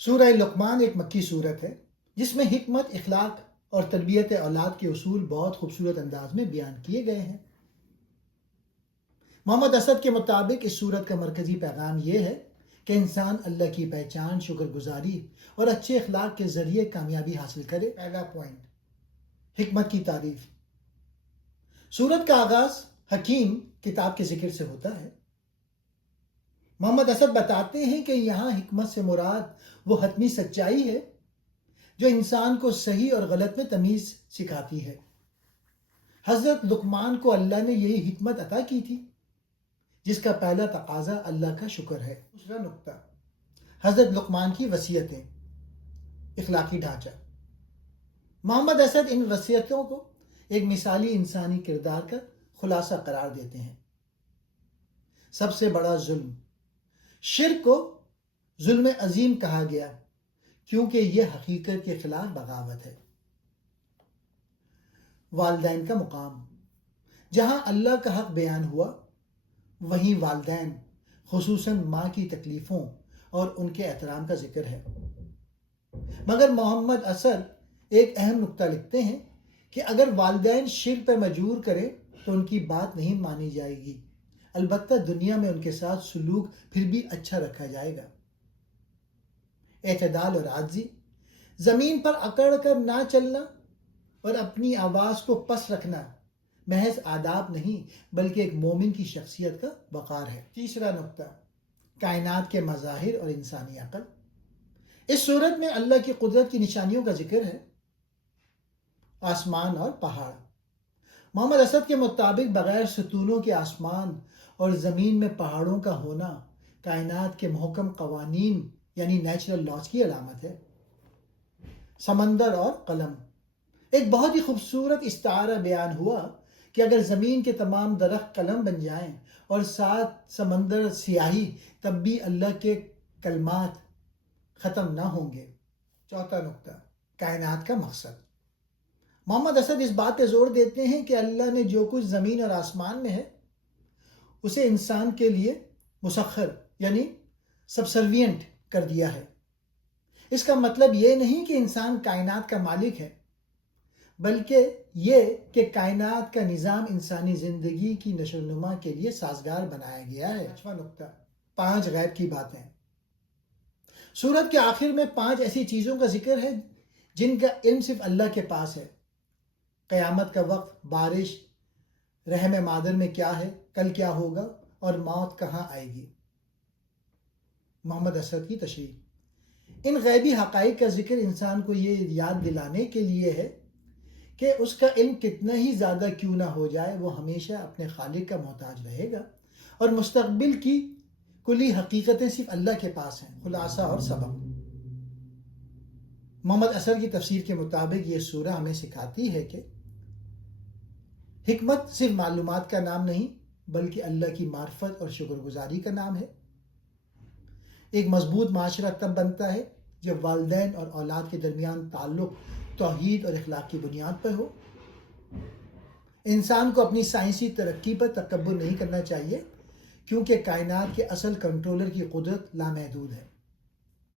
سورہ لقمان ایک مکی صورت ہے جس میں حکمت، اخلاق اور تربیت اولاد کے اصول بہت خوبصورت انداز میں بیان کیے گئے ہیں۔ محمد اسد کے مطابق اس صورت کا مرکزی پیغام یہ ہے کہ انسان اللہ کی پہچان، شکر گزاری اور اچھے اخلاق کے ذریعے کامیابی حاصل کرے۔ پہلا پوائنٹ، حکمت کی تعریف۔ صورت کا آغاز حکیم کتاب کے ذکر سے ہوتا ہے۔ محمد اسد بتاتے ہیں کہ یہاں حکمت سے مراد وہ حتمی سچائی ہے جو انسان کو صحیح اور غلط میں تمیز سکھاتی ہے۔ حضرت لقمان کو اللہ نے یہی حکمت عطا کی تھی جس کا پہلا تقاضا اللہ کا شکر ہے۔ دوسرا نقطہ، حضرت لقمان کی وصیتیں، اخلاقی ڈھانچہ۔ محمد اسد ان وصیتوں کو ایک مثالی انسانی کردار کا خلاصہ قرار دیتے ہیں۔ سب سے بڑا ظلم، شرک کو ظلم عظیم کہا گیا کیونکہ یہ حقیقت کے خلاف بغاوت ہے۔ والدین کا مقام، جہاں اللہ کا حق بیان ہوا وہیں والدین خصوصاً ماں کی تکلیفوں اور ان کے احترام کا ذکر ہے۔ مگر محمد اسد ایک اہم نقطہ لکھتے ہیں کہ اگر والدین شرک پر مجبور کرے تو ان کی بات نہیں مانی جائے گی، البتہ دنیا میں ان کے ساتھ سلوک پھر بھی اچھا رکھا جائے گا۔ اعتدال اور عاجزی، زمین پر اکڑ کر نہ چلنا اور اپنی آواز کو پس رکھنا محض آداب نہیں بلکہ ایک مومن کی شخصیت کا وقار ہے۔ تیسرا نقطہ، کائنات کے مظاہر اور انسانی عقل۔ اس صورت میں اللہ کی قدرت کی نشانیوں کا ذکر ہے۔ آسمان اور پہاڑ، محمد اسد کے مطابق بغیر ستونوں کے آسمان اور زمین میں پہاڑوں کا ہونا کائنات کے محکم قوانین یعنی نیچرل لاز کی علامت ہے۔ سمندر اور قلم، ایک بہت ہی خوبصورت استعارہ بیان ہوا کہ اگر زمین کے تمام درخت قلم بن جائیں اور ساتھ سمندر سیاہی تب بھی اللہ کے کلمات ختم نہ ہوں گے۔ چوتھا نقطہ، کائنات کا مقصد۔ محمد اسد اس بات پہ زور دیتے ہیں کہ اللہ نے جو کچھ زمین اور آسمان میں ہے اسے انسان کے لیے مسخر یعنی سبسروینٹ کر دیا ہے۔ اس کا مطلب یہ نہیں کہ انسان کائنات کا مالک ہے بلکہ یہ کہ کائنات کا نظام انسانی زندگی کی نشو و نما کے لیے سازگار بنایا گیا ہے۔ پانچواں نقطہ، 5 غیب کی باتیں۔ سورت کے آخر میں 5 ایسی چیزوں کا ذکر ہے جن کا علم صرف اللہ کے پاس ہے۔ قیامت کا وقت، بارش، رحم مادر میں کیا ہے، کل کیا ہوگا اور موت کہاں آئے گی۔ محمد اسد کی تشریح، ان غیبی حقائق کا ذکر انسان کو یہ یاد دلانے کے لیے ہے کہ اس کا علم کتنا ہی زیادہ کیوں نہ ہو جائے وہ ہمیشہ اپنے خالق کا محتاج رہے گا اور مستقبل کی کلی حقیقتیں صرف اللہ کے پاس ہیں۔ خلاصہ اور سبق، محمد اسد کی تفسیر کے مطابق یہ سورہ ہمیں سکھاتی ہے کہ حکمت صرف معلومات کا نام نہیں بلکہ اللہ کی معرفت اور شکر گزاری کا نام ہے۔ ایک مضبوط معاشرہ تب بنتا ہے جب والدین اور اولاد کے درمیان تعلق توحید اور اخلاق کی بنیاد پر ہو۔ انسان کو اپنی سائنسی ترقی پر تکبر نہیں کرنا چاہیے کیونکہ کائنات کے اصل کنٹرولر کی قدرت لامحدود ہے۔